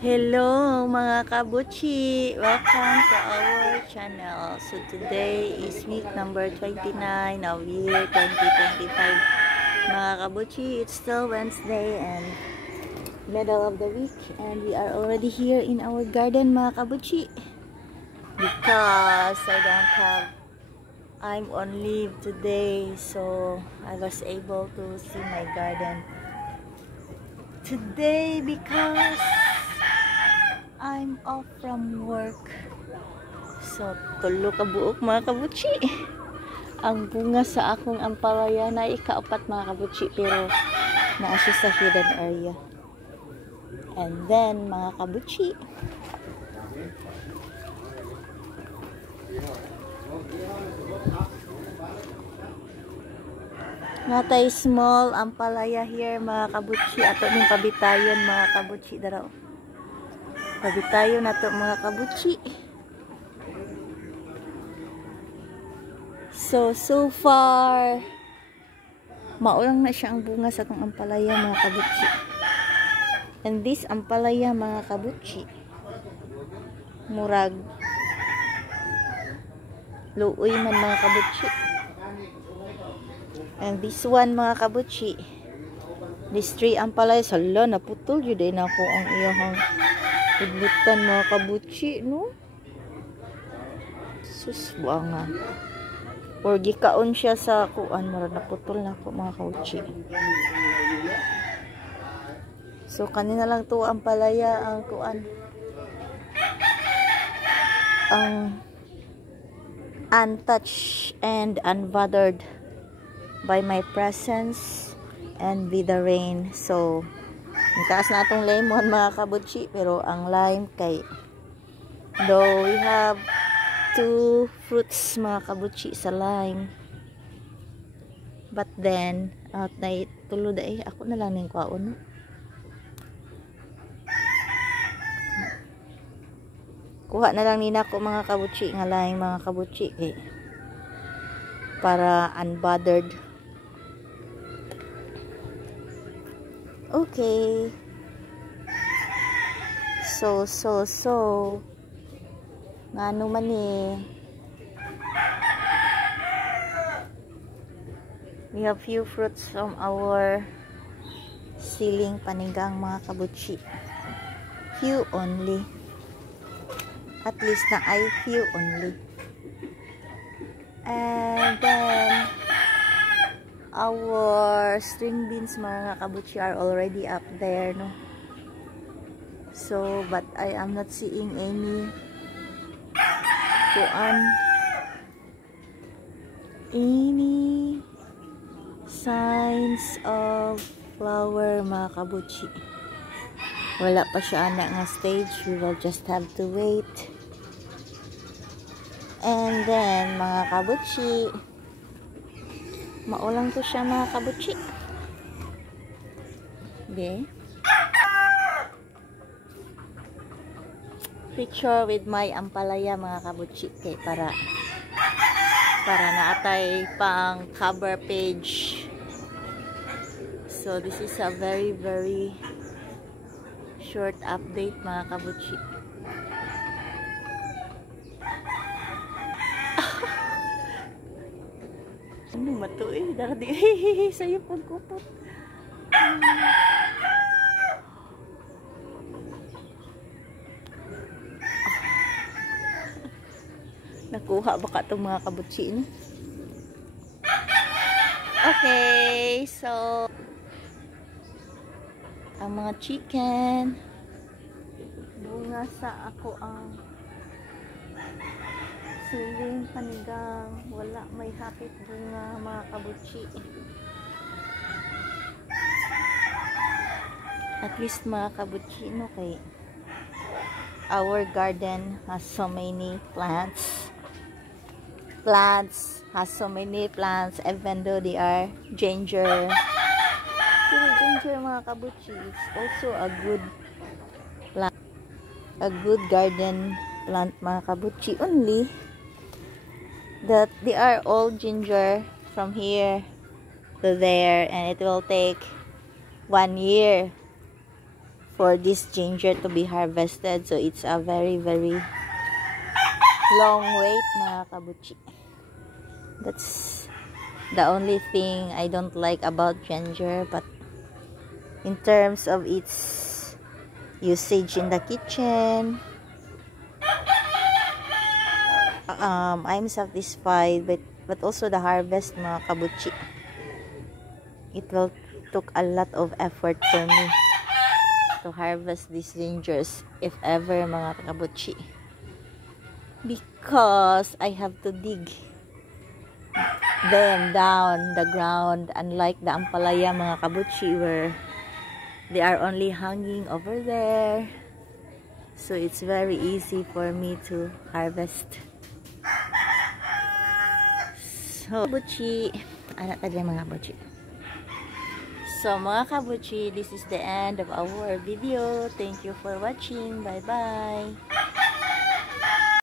Hello mga kabuchi! Welcome to our channel. So today is week number 29 of year 2025. Mga kabuchi, it's still Wednesday and middle of the week and we are already here in our garden mga kabuchi. Because I'm on leave today, so I was able to see my garden today because I'm off from work. So, tulo ka buok mga kabuchi. Ang bunga sa akong ampalaya na ikaapat mga kabuchi, pero naa siya sa hidden area. And then, mga kabuchi, natay small ampalaya here mga kabuchi. Ato ning pabitayon mga kabuchi daraw. Pabitayon na to mga kabuchi. So far maulang na siya ang bunga sa itong ampalaya mga kabuchi. And this ampalaya mga kabuchi, murag luoy man mga kabuchi. And this one mga kabuchi, this tree ampalaya, sala naputol yun din ako ang iyahang budbutan mga kabuchi, no? Sus, buanga. Or gikaon siya sa kuan, mara naputol na ako mga kabuchi. So, kanina lang to ang palaya, ang kuan. Ang untouched and unbothered by my presence and with the rain. So, ang taas na itong lemon mga kabuchi, pero ang lime kay, though we have 2 fruits mga kabuchi sa lime, but then out na tulod ay ako na lang ning kwaon. Kuha na lang nina ko mga kabuchi nga lime mga kabuchi kay para unbothered. Okay. So. Ngano man eh. We have few fruits from our siling panigang mga kabuchi. Few only. At least na ay few only. And then our string beans mga kabuchi are already up there, no? So, but I am not seeing any signs of flower mga kabuchi. Wala pa siya anak nga stage. We will just have to wait. And then mga kabuchi, maulang to siya mga kabuchi. Okay. Picture with my ampalaya mga kabuchi kay para naatay pang cover page. So this is a very short update mga kabuchi. Ano mato eh, daradi sayo pagkupot. Nakuha ba ka itong mga kabuchi, no? Okay, so ang mga chicken bunga sa ako ang siling panigang, wala may hapit bunga mga kabuchi. At least mga kabuchi, no, kay our garden has so many plants has so many plants, even though they are ginger. Pero ginger mga kabuchi, it's also a good plant, a good garden plant mga kabuchi, only that they are all ginger from here to there, and it will take 1 year for this ginger to be harvested. So it's a very long wait, mga kabuchi. That's the only thing I don't like about ginger. But in terms of its usage in the kitchen, I'm satisfied. But also the harvest, mga kabuchi, it will took a lot of effort for me to harvest these gingers, if ever, mga kabuchi, because I have to dig them down the ground, unlike the ampalaya, mga kabuchi, where they are only hanging over there. So it's very easy for me to harvest. So kabuchi, anak tayo mga kabuchi. So mga kabuchi, this is the end of our video. Thank you for watching. Bye bye.